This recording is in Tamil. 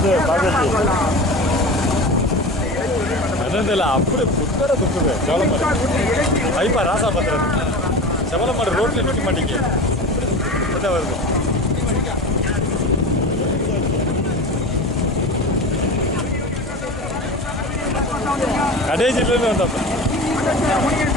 அது பாக்கெட் அனந்தில் அப்படி புத்தர துப்புது செவலமாடு ஐப்பா ராசா பத்திரம் செவலமாடு ரோட்டில் நிற்க மாட்டேங்க இப்படிதான் வருது கடைசியிலேருந்து வந்தப்ப